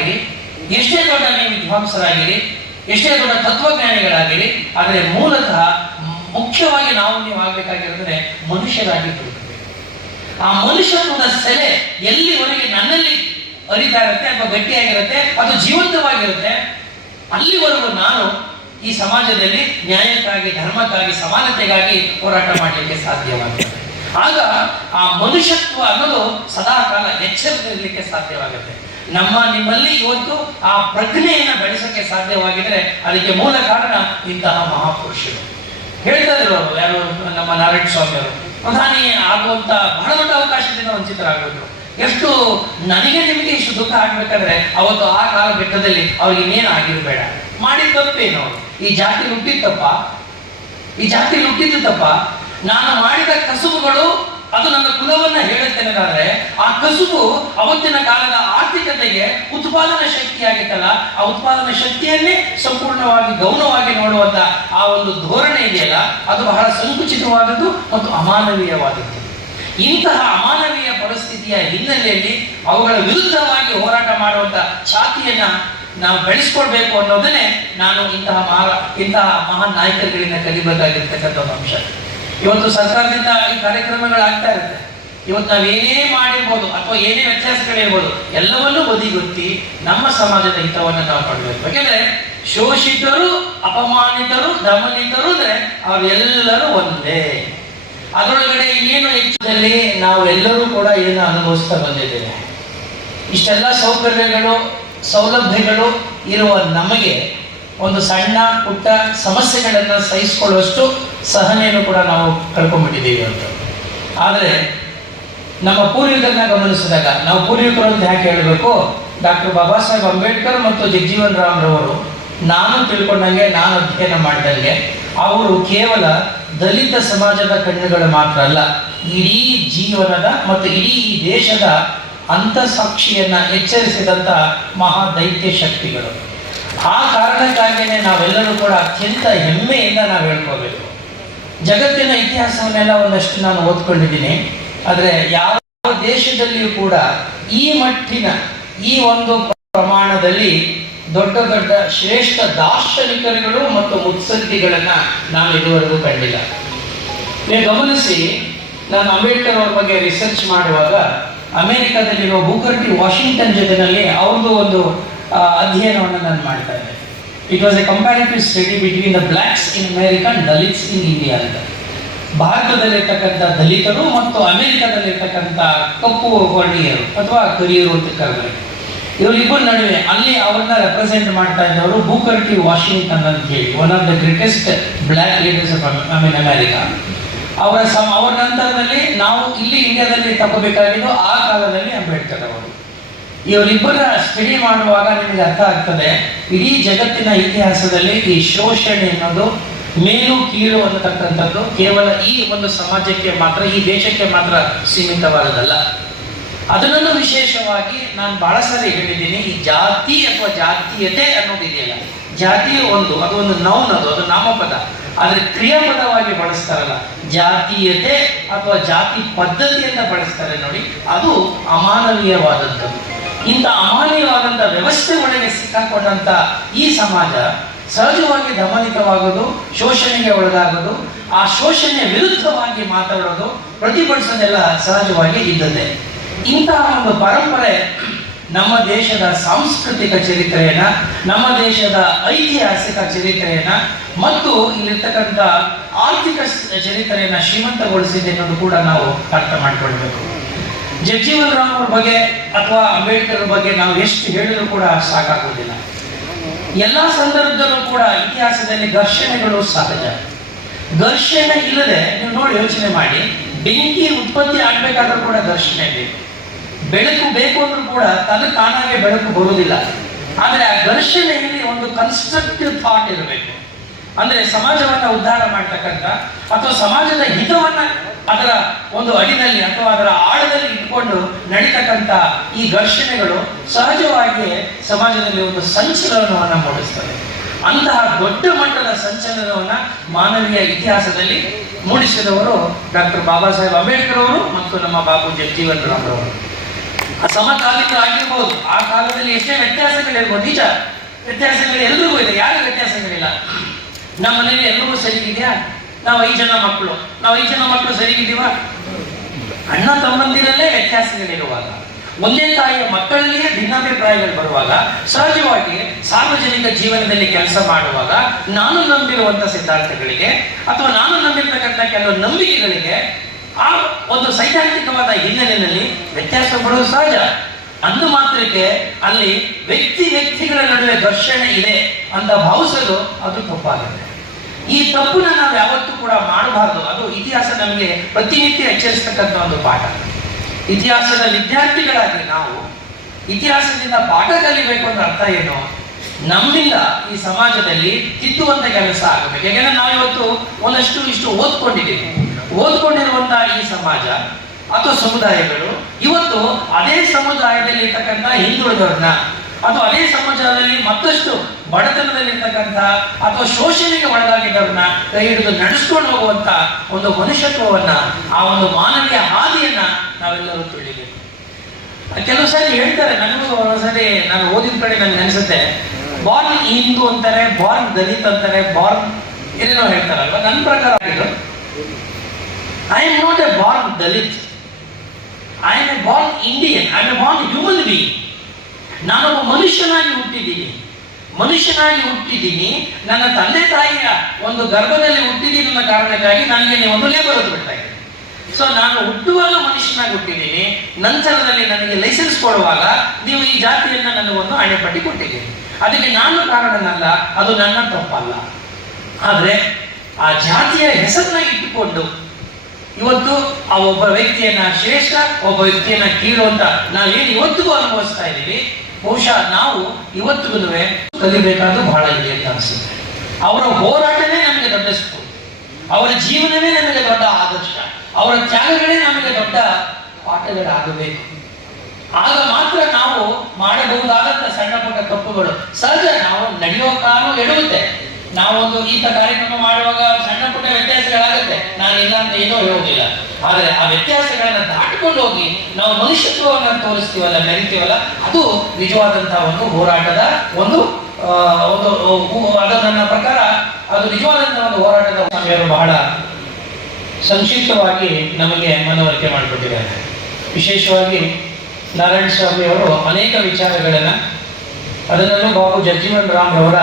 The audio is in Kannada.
ಆಗಿರಿ, ಎಷ್ಟೇ ದೊಡ್ಡ ನೀವು ವಿದ್ವಾಂಸರಾಗಿರಿ, ಎಷ್ಟೇ ದೊಡ್ಡ ತತ್ವಜ್ಞಾನಿಗಳಾಗಿರಿ, ಆದರೆ ಮೂಲತಃ ಮುಖ್ಯವಾಗಿ ನೀವು ಆಗ್ಬೇಕಾಗಿರೋದ್ರೆ ಮನುಷ್ಯರಾಗಿ ಬದುಕಬೇಕು. ಆ ಮನುಷ್ಯತ್ವದ ಸೆಲೆ ಎಲ್ಲಿವರೆಗೆ ನನ್ನಲ್ಲಿ ಅರಿತಾ ಇರುತ್ತೆ ಅಥವಾ ಗಟ್ಟಿಯಾಗಿರುತ್ತೆ, ಅದು ಜೀವಂತವಾಗಿರುತ್ತೆ, ಅಲ್ಲಿವರೆಗೂ ನಾನು ಈ ಸಮಾಜದಲ್ಲಿ ನ್ಯಾಯಕ್ಕಾಗಿ, ಧರ್ಮಕ್ಕಾಗಿ, ಸಮಾನತೆಗಾಗಿ ಹೋರಾಟ ಮಾಡಲಿಕ್ಕೆ ಸಾಧ್ಯವಾಗುತ್ತೆ. ಆಗ ಆ ಮನುಷ್ಯತ್ವ ಅನ್ನೋದು ಸದಾಕಾಲ ಎಚ್ಚರದಲ್ಲಿರಲಿಕ್ಕೆ ಸಾಧ್ಯವಾಗುತ್ತೆ. ನಿಮ್ಮಲ್ಲಿ ಇವತ್ತು ಆ ಪ್ರಜ್ಞೆಯನ್ನು ಬೆಳೆಸೋಕೆ ಸಾಧ್ಯವಾಗಿದ್ರೆ ಅದಕ್ಕೆ ಮೂಲ ಕಾರಣ ಇಂತಹ ಮಹಾಪುರುಷರು. ಹೇಳ್ತಾ ಇದ್ರು ಯಾರು, ನಮ್ಮ ನಾರಾಯಣ ಸ್ವಾಮಿ ಅವರು, ಪ್ರಧಾನಿ ಆಗುವಂತ ಬಹಳ ದೊಡ್ಡ ಅವಕಾಶದಿಂದ ವಂಚಿತರಾಗಬೇಕು. ಎಷ್ಟು ನನಗೆ ನಿಮಗೆ ಇಷ್ಟು ದುಃಖ ಆಗ್ಬೇಕಾದ್ರೆ ಅವತ್ತು ಆ ಕಾಲಘಟ್ಟದಲ್ಲಿ ಅವ್ರಿಗೆ ಇನ್ನೇನು ಆಗಿರಬೇಡ, ಮಾಡಿದ ತಪ್ಪೇನು, ಅವರು ಈ ಜಾತಿ ಹುಟ್ಟಿದ್ದಪ್ಪ, ಈ ಜಾತಿ ಹುಟ್ಟಿದ್ದು ತಪ್ಪ, ನಾನು ಮಾಡಿದ ಕಸುಬುಗಳು ಅದು ನನ್ನ ಕುಲವನ್ನ ಹೇಳುತ್ತೇನೆಂದ್ರೆ ಆ ಕಸುಬು ಅವತ್ತಿನ ಕಾಲದ ಆರ್ಥಿಕತೆಗೆ ಉತ್ಪಾದನಾ ಶಕ್ತಿ ಆಗಿತ್ತಲ್ಲ, ಆ ಉತ್ಪಾದನಾ ಶಕ್ತಿಯನ್ನೇ ಸಂಪೂರ್ಣವಾಗಿ ಗೌಣವಾಗಿ ನೋಡುವಂತ ಆ ಒಂದು ಧೋರಣೆ ಇದೆಯಲ್ಲ, ಅದು ಬಹಳ ಸಂಕುಚಿತವಾದದ್ದು ಮತ್ತು ಅಮಾನವೀಯವಾದದ್ದು. ಇಂತಹ ಅಮಾನವೀಯ ಪರಿಸ್ಥಿತಿಯ ಹಿನ್ನೆಲೆಯಲ್ಲಿ ಅವುಗಳ ವಿರುದ್ಧವಾಗಿ ಹೋರಾಟ ಮಾಡುವಂತ ಛಾತಿಯನ್ನ ನಾವು ಬೆಳೆಸ್ಕೊಳ್ಬೇಕು ಅನ್ನೋದನ್ನೇ ನಾನು ಇಂತಹ ಮಹಾನ್ ನಾಯಕರುಗಳಿಂದ ಕಲಿಬೇಕಾಗಿರ್ತಕ್ಕಂಥ ಒಂದು ಅಂಶ. ಇವತ್ತು ಸರ್ಕಾರದಿಂದ ಈ ಕಾರ್ಯಕ್ರಮಗಳಾಗ್ತಾ ಇರುತ್ತೆ. ಇವತ್ತು ನಾವೇನೇ ಮಾಡಿರ್ಬೋದು ಅಥವಾ ಏನೇ ವ್ಯತ್ಯಾಸಗಳಿರ್ಬೋದು, ಎಲ್ಲವನ್ನೂ ಬದಿಗೊತ್ತಿ ನಮ್ಮ ಸಮಾಜದ ಹಿತವನ್ನು ನಾವು ಪಡಬೇಕು. ಯಾಕೆಂದ್ರೆ ಶೋಷಿತರು, ಅಪಮಾನಿತರು, ದಮನಿತರು ಅಂದ್ರೆ ಅವರೆಲ್ಲರೂ ಒಂದೇ. ಅದರೊಳಗಡೆ ಇನ್ನೇನು ಹೆಚ್ಚದಲ್ಲಿ ನಾವೆಲ್ಲರೂ ಕೂಡ ಏನು ಅನುಭವಿಸ್ತಾ ಬಂದಿದ್ದೇವೆ. ಇಷ್ಟೆಲ್ಲ ಸೌಕರ್ಯಗಳು, ಸೌಲಭ್ಯಗಳು ಇರುವ ನಮಗೆ ಒಂದು ಸಣ್ಣ ಪುಟ್ಟ ಸಮಸ್ಯೆಗಳನ್ನು ಸಹಿಸಿಕೊಳ್ಳುವಷ್ಟು ಸಹನೆಯನ್ನು ಕೂಡ ನಾವು ಕಳ್ಕೊಂಡ್ಬಿಟ್ಟಿದ್ದೀವಿ ಅಂತ. ಆದರೆ ನಮ್ಮ ಪೂರ್ವಿಕರನ್ನ ಗಮನಿಸಿದಾಗ, ನಾವು ಪೂರ್ವಿಕರು ಅಂತ ಯಾಕೆ ಹೇಳಬೇಕು, ಡಾಕ್ಟರ್ ಬಾಬಾ ಸಾಹೇಬ್ ಅಂಬೇಡ್ಕರ್ ಮತ್ತು ಜಗಜೀವನ್ ರಾಮ್ ರವರು ನಾನು ತಿಳ್ಕೊಂಡಂಗೆ, ನಾನು ಅಧ್ಯಯನ ಮಾಡಿದಂಗೆ, ಅವರು ಕೇವಲ ದಲಿತ ಸಮಾಜದ ಕಣ್ಣುಗಳು ಮಾತ್ರ ಅಲ್ಲ, ಇಡೀ ಜೀವನದ ಮತ್ತು ಇಡೀ ಈ ದೇಶದ ಅಂತಃಸಾಕ್ಷಿಯನ್ನ ಎಚ್ಚರಿಸಿದಂಥ ಮಹಾ ದೈತ್ಯ ಶಕ್ತಿಗಳು. ಆ ಕಾರಣಕ್ಕಾಗಿಯೇ ನಾವೆಲ್ಲರೂ ಕೂಡ ಅತ್ಯಂತ ಹೆಮ್ಮೆಯಿಂದ ನಾವು ಹೇಳ್ಕೋಬೇಕು. ಜಗತ್ತಿನ ಇತಿಹಾಸವನ್ನೆಲ್ಲ ಒಂದಷ್ಟು ನಾನು ಓದ್ಕೊಂಡಿದ್ದೀನಿ. ಆದರೆ ಯಾವ ದೇಶದಲ್ಲಿಯೂ ಕೂಡ ಈ ಮಟ್ಟಿನ, ಈ ಒಂದು ಪ್ರಮಾಣದಲ್ಲಿ ದೊಡ್ಡ ದೊಡ್ಡ ಶ್ರೇಷ್ಠ ದಾರ್ಶನಿಕರುಗಳು ಮತ್ತು ಮುತ್ಸದ್ದಿಗಳನ್ನ ನಾನು ಇದುವರೆಗೂ ಕಂಡಿಲ್ಲ. ನೀವು ಗಮನಿಸಿ, ನಾನು ಅಂಬೇಡ್ಕರ್ ಅವ್ರ ಬಗ್ಗೆ ರಿಸರ್ಚ್ ಮಾಡುವಾಗ ಅಮೆರಿಕದಲ್ಲಿರುವ ಬೂಕರ್ ಟಿ ವಾಷಿಂಗ್ಟನ್ ಜೊತೆಯಲ್ಲಿ ಅವ್ರದ್ದು ಒಂದು ಅಧ್ಯಯನವನ್ನು ನಾನು ಮಾಡ್ತಾ ಇದ್ದೆ. It was A comparative study between the blacks in America and Dalits in India ಅಂತ. ಭಾರತದಲ್ಲಿರ್ತಕ್ಕಂಥ ದಲಿತರು ಮತ್ತು ಅಮೆರಿಕದಲ್ಲಿರ್ತಕ್ಕಂಥ ಕಪ್ಪು ವರ್ಣೀಯರು ಅಥವಾ ಕರಿಯರು ಅಂತ ಕರೆದರೆ, ಇವರಿಬ್ಬರ ನಡುವೆ ಅಲ್ಲಿ ಅವ್ರನ್ನ ರೆಪ್ರೆಸೆಂಟ್ ಮಾಡ್ತಾ ಇದ್ದವರು ಬೂಕರ್ ಟಿ ವಾಷಿಂಗ್ಟನ್ ಅಂತ ಹೇಳಿ, one of the greatest black leaders of America. ಅವರ ನಂತರದಲ್ಲಿ ನಾವು ಇಲ್ಲಿ ಇಂಡಿಯಾದಲ್ಲಿ ತಗೋಬೇಕಾಗಿದ್ದು ಆ ಕಾಲದಲ್ಲಿ ಅಂಬೇಡ್ಕರ್ ಅವರು. ಇವರಿಬ್ಬರ ಸ್ಟಡಿ ಮಾಡುವಾಗ ನಿಮಗೆ ಅರ್ಥ ಆಗ್ತದೆ, ಇಡೀ ಜಗತ್ತಿನ ಇತಿಹಾಸದಲ್ಲಿ ಈ ಶೋಷಣೆ ಅನ್ನೋದು, ಮೇಲು ಕೀಳು ಅನ್ನತಕ್ಕಂಥದ್ದು ಕೇವಲ ಈ ಒಂದು ಸಮಾಜಕ್ಕೆ ಮಾತ್ರ, ಈ ದೇಶಕ್ಕೆ ಮಾತ್ರ ಸೀಮಿತವಾದದಲ್ಲ. ಅದನ್ನು ವಿಶೇಷವಾಗಿ ನಾನು ಬಹಳ ಸಾರಿ ಹೇಳಿದ್ದೀನಿ, ಈ ಜಾತಿ ಅಥವಾ ಜಾತೀಯತೆ ಅನ್ನೋದಿದೆಯಲ್ಲ, ಜಾತಿ ಅದು ಒಂದು ನೌನ್, ಅದು ನಾಮಪದ. ಆದರೆ ಕ್ರಿಯಾಪದವಾಗಿ ಬಳಸ್ತಾರಲ್ಲ, ಜಾತೀಯತೆ ಅಥವಾ ಜಾತಿ ಪದ್ಧತಿಯನ್ನ ಬಳಸ್ತಾರೆ ನೋಡಿ, ಅದು ಅಮಾನವೀಯವಾದದ್ದು. ಇಂಥ ಅಮಾನವೀಯವಾದಂಥ ವ್ಯವಸ್ಥೆ ಒಳಗೆ ಸಿಕ್ಕಾಕೊಂಡಂತ ಈ ಸಮಾಜ ಸಹಜವಾಗಿ ದಮನಿತವಾಗೋದು, ಶೋಷಣೆಗೆ ಒಳಗಾಗೋದು, ಆ ಶೋಷಣೆಯ ವಿರುದ್ಧವಾಗಿ ಮಾತಾಡೋದು, ಪ್ರತಿಭಟಿಸೋದೆಲ್ಲ ಸಹಜವಾಗಿ ಇದ್ದದ್ದೇ. ಇಂತಹ ಒಂದು ಪರಂಪರೆ ನಮ್ಮ ದೇಶದ ಸಾಂಸ್ಕೃತಿಕ ಚರಿತ್ರೆಯನ್ನ, ನಮ್ಮ ದೇಶದ ಐತಿಹಾಸಿಕ ಚರಿತ್ರೆಯನ್ನ ಮತ್ತು ಇಲ್ಲಿರ್ತಕ್ಕಂಥ ಆರ್ಥಿಕ ಚರಿತ್ರೆಯನ್ನ ಶ್ರೀಮಂತಗೊಳಿಸಿದೆ ಅನ್ನೋದು ಕೂಡ ನಾವು ಅರ್ಥ ಮಾಡಿಕೊಳ್ಬೇಕು. ಜಗಜೀವನ್ ರಾಮ್ ಅವ್ರ ಬಗ್ಗೆ ಅಥವಾ ಅಂಬೇಡ್ಕರ್ ಬಗ್ಗೆ ನಾವು ಎಷ್ಟು ಹೇಳಿದ್ರು ಕೂಡ ಸಾಕಾಗುವುದಿಲ್ಲ. ಎಲ್ಲಾ ಸಂದರ್ಭದಲ್ಲೂ ಕೂಡ ಇತಿಹಾಸದಲ್ಲಿ ಘರ್ಷಣೆಗಳು ಸಹಜ. ಘರ್ಷಣೆ ಇಲ್ಲದೆ ನೀವು ನೋಡಿ ಯೋಚನೆ ಮಾಡಿ, ಬೆಂಕಿ ಉತ್ಪತ್ತಿ ಆಗ್ಬೇಕಾದ್ರೂ ಕೂಡ ಘರ್ಷಣೆ ಬೇಕು. ಬೆಳಕು ಬೇಕು ಅಂದ್ರೂ ಕೂಡ ತಾನಾಗೆ ಬೆಳಕು ಬರುವುದಿಲ್ಲ. ಆದರೆ ಆ ಘರ್ಷಣೆಯಲ್ಲಿ ಒಂದು ಕನ್ಸ್ಟ್ರಕ್ಟಿವ್ ಥಾಟ್ ಇರಬೇಕು. ಅಂದ್ರೆ ಸಮಾಜವನ್ನ ಉದ್ಧಾರ ಮಾಡ್ತಕ್ಕಂಥ ಅಥವಾ ಸಮಾಜದ ಹಿತವನ್ನ ಅದರ ಒಂದು ಅಡಿನಲ್ಲಿ ಅಥವಾ ಅದರ ಆಳದಲ್ಲಿ ಇಟ್ಕೊಂಡು ನಡೀತಕ್ಕಂಥ ಈ ಘರ್ಷಣೆಗಳು ಸಹಜವಾಗಿ ಸಮಾಜದಲ್ಲಿ ಒಂದು ಸಂಚಲನವನ್ನ ಮೂಡಿಸ್ತವೆ. ಅಂತಹ ದೊಡ್ಡ ಮಟ್ಟದ ಸಂಚಲನವನ್ನ ಮಾನವೀಯ ಇತಿಹಾಸದಲ್ಲಿ ಮೂಡಿಸಿದವರು ಡಾಕ್ಟರ್ ಬಾಬಾ ಸಾಹೇಬ್ ಅಂಬೇಡ್ಕರ್ ಅವರು ಮತ್ತು ನಮ್ಮ ಬಾಬು ಜಗಜೀವನ್ ರಾಮ್ ಅವರು. ಸಮಕಾಲೀನರಾಗಿರ್ಬೋದು, ಆ ಕಾಲದಲ್ಲಿ ಎಷ್ಟೇ ವ್ಯತ್ಯಾಸಗಳಿರ್ಬೋದು, ನಿಜ ವ್ಯತ್ಯಾಸಗಳು ಎಲ್ರಿಗೂ ಇದೆ, ಯಾರು ವ್ಯತ್ಯಾಸಗಳಿಲ್ಲ. ನಮ್ಮ ಮನೇಲಿ ಎಲ್ರಿಗೂ ಸರಿಗಿದೆಯಾ? ನಾವು 5 ಜನ ಮಕ್ಕಳು, ನಾವು 5 ಜನ ಮಕ್ಕಳು ಸರಿಗಿದ್ದೀವ? ಅಣ್ಣ ತಮ್ಮಂದಿರಲ್ಲೇ ವ್ಯತ್ಯಾಸಗಳಿರುವಾಗ, ಒಂದೇ ತಾಯಿಯ ಮಕ್ಕಳಲ್ಲಿಯೇ ಭಿನ್ನಾಭಿಪ್ರಾಯಗಳು ಬರುವಾಗ, ಸಹಜವಾಗಿ ಸಾರ್ವಜನಿಕ ಜೀವನದಲ್ಲಿ ಕೆಲಸ ಮಾಡುವಾಗ ನಾನು ನಂಬಿರುವಂತ ಸಿದ್ಧಾಂತಗಳಿಗೆ ಅಥವಾ ನಾನು ನಂಬಿರ್ತಕ್ಕಂಥ ಕೆಲವು ನಂಬಿಕೆಗಳಿಗೆ ಆ ಒಂದು ಸೈದ್ಧಾಂತಿಕವಾದ ಹಿನ್ನೆಲೆಯಲ್ಲಿ ವ್ಯತ್ಯಾಸ ಬರುವುದು ಸಹಜ. ಅಂದು ಮಾತ್ರಕ್ಕೆ ಅಲ್ಲಿ ವ್ಯಕ್ತಿಗಳ ನಡುವೆ ಘರ್ಷಣೆ ಇದೆ ಅಂತ ಭಾವಿಸಲು ಅದು ತಪ್ಪಾಗುತ್ತೆ. ಈ ತಪ್ಪನ್ನ ನಾವು ಯಾವತ್ತೂ ಕೂಡ ಮಾಡಬಾರ್ದು. ಅದು ಇತಿಹಾಸ ನಮಗೆ ಪ್ರತಿನಿತ್ಯ ಎಚ್ಚರಿಸ್ತಕ್ಕಂಥ ಒಂದು ಪಾಠ. ಇತಿಹಾಸದ ವಿದ್ಯಾರ್ಥಿಗಳಾಗಿ ನಾವು ಇತಿಹಾಸದಿಂದ ಪಾಠ ಕಲಿಬೇಕು ಅಂತ ಅರ್ಥ ಏನು? ನಮ್ಮಿಂದ ಈ ಸಮಾಜದಲ್ಲಿ ತಿದ್ದುವಂತ ಕೆಲಸ ಆಗಬೇಕು. ಯಾಕೆಂದ್ರೆ ನಾವಿವತ್ತು ಒಂದಷ್ಟು ಇಷ್ಟು ಓದ್ಕೊಂಡಿರುವಂತಹ ಈ ಸಮಾಜ ಅಥವಾ ಸಮುದಾಯಗಳು ಇವತ್ತು ಅದೇ ಸಮುದಾಯದಲ್ಲಿ ಇರ್ತಕ್ಕಂಥ ಹಿಂದುಳಿದವ್ರನ್ನ ಅಥವಾ ಅದೇ ಸಮಾಜದಲ್ಲಿ ಮತ್ತಷ್ಟು ಬಡತನದಲ್ಲಿರ್ತಕ್ಕಂಥ ಅಥವಾ ಶೋಷಣೆಗೆ ಒಳಗಾಗಿದ್ದವ್ರನ್ನ ಕೈ ಹಿಡಿದು ನಡೆಸ್ಕೊಂಡು ಹೋಗುವಂತ ಒಂದು ಮನುಷ್ಯತ್ವವನ್ನ, ಆ ಒಂದು ಮಾನವೀಯ ಹಾದಿಯನ್ನ ನಾವೆಲ್ಲರೂ ತಿಳಿಬೇಕು. ಕೆಲವು ಸಾರಿ ಹೇಳ್ತಾರೆ, ನನಗೂ ಒಂದ್ಸರಿ ನಾನು ಓದಿದ ಕಡೆ ನನ್ಗೆ ಅನ್ಸುತ್ತೆ, ಬಾರ್ನ್ ಹಿಂದೂ ಅಂತಾರೆ, ಬಾರ್ನ್ ದಲಿತ್ ಅಂತಾರೆ, ಬಾರ್ನ್ ಏನೇನೋ ಹೇಳ್ತಾರಲ್ವ. ನನ್ನ ಪ್ರಕಾರ I am not A Born Dalit, I am A Born Indian, I am A Born human being. ನಾನೊಬ್ಬ ಮನುಷ್ಯನಾಗಿ ಹುಟ್ಟಿದ್ದೀನಿ. ನನ್ನ ತಂದೆ ತಾಯಿಯ ಒಂದು ಗರ್ಭದಲ್ಲಿ ಹುಟ್ಟಿದ್ದೀನಿ ಅನ್ನೋ ಕಾರಣಕ್ಕಾಗಿ ನನಗೆ ಒಂದು ಲೇಬಲ್ ಬಿಡ್ತಾ ಇದೆ. ಸೊ ನಾನು ಹುಟ್ಟುವಾಗ ಮನುಷ್ಯನಾಗಿ ಹುಟ್ಟಿದ್ದೀನಿ, ನಂತರದಲ್ಲಿ ನನಗೆ ಲೈಸೆನ್ಸ್ ಕೊಡುವಾಗ ನೀವು ಈ ಜಾತಿಯನ್ನ ನನಗೊಂದು ಹಣೆಪಟ್ಟಿ ಕೊಟ್ಟಿದ್ದೀನಿ. ಅದಕ್ಕೆ ನಾನು ಕಾರಣನಲ್ಲ, ಅದು ನನ್ನ ತಪ್ಪಲ್ಲ. ಆದ್ರೆ ಆ ಜಾತಿಯ ಹೆಸರನ್ನ ಇಟ್ಟುಕೊಂಡು ಇವತ್ತು ಆ ಒಬ್ಬ ವ್ಯಕ್ತಿಯನ್ನ ಶ್ರೇಷ್ಠ, ಒಬ್ಬ ವ್ಯಕ್ತಿಯನ್ನ ಕೀಳು ಅಂತ ನಾವೇನು ಇವತ್ತಿಗೂ ಅನುಭವಿಸ್ತಾ ಇದ್ದೀವಿ. ಬಹುಶಃ ನಾವು ಇವತ್ತಿಗೂ ಕಲಿಬೇಕಾದ್ದು ಬಹಳ ಇದೆ ಅಂತ ಅನಿಸುತ್ತೆ. ಅವರ ಹೋರಾಟವೇ ನಮಗೆ ದೊಡ್ಡ ಸ್ಫೂರ್ತಿ, ಅವರ ಜೀವನವೇ ನಮಗೆ ದೊಡ್ಡ ಆದರ್ಶ, ಅವರ ತ್ಯಾಗಗಳೇ ನಮಗೆ ದೊಡ್ಡ ಪಾಠಗಳಾಗಬೇಕು. ಆಗ ಮಾತ್ರ ನಾವು ಮಾಡಬಹುದಾದಂತ ಸಣ್ಣ ಪುಟ್ಟ ತಪ್ಪುಗಳು ಸಹಜ, ನಾವು ನಡೆಯೋ ಕಾಲು ಎಡುತ್ತೆ. ನಾವೊಂದು ಈತ ಕಾರ್ಯಕ್ರಮ ಮಾಡುವಾಗ ಸಣ್ಣ ಪುಟ್ಟ ವ್ಯತ್ಯಾಸಗಳಾಗುತ್ತೆ, ನಾನು ಇಲ್ಲ ಅಂತ ಏನೋ ಹೇಳೋದಿಲ್ಲ. ಆದರೆ ಆ ವ್ಯತ್ಯಾಸಗಳನ್ನ ದಾಟಿಕೊಂಡು ಹೋಗಿ ನಾವು ಮನುಷ್ಯತ್ವವನ್ನು ತೋರಿಸ್ತೀವಲ್ಲ, ಮೆರಿತೀವಲ್ಲ, ಅದು ನಿಜವಾದಂತಹ ಒಂದು ಹೋರಾಟದ ಒಂದು ಅದು ನನ್ನ ಪ್ರಕಾರ ಅದು ನಿಜವಾದಂತಹ ಒಂದು ಹೋರಾಟದ ಸಮಯರು ಬಹಳ ಸಂಕ್ಷಿಪ್ತವಾಗಿ ನಮಗೆ ಮನವರಿಕೆ ಮಾಡಿಕೊಟ್ಟಿದ್ದಾರೆ. ವಿಶೇಷವಾಗಿ ನಾರಾಯಣ ಸ್ವಾಮಿ ಅವರು ಅನೇಕ ವಿಚಾರಗಳನ್ನ, ಅದರಲ್ಲೂ ಬಾಬು ಜಗಜೀವನ್ ರಾಮ್ ಅವರ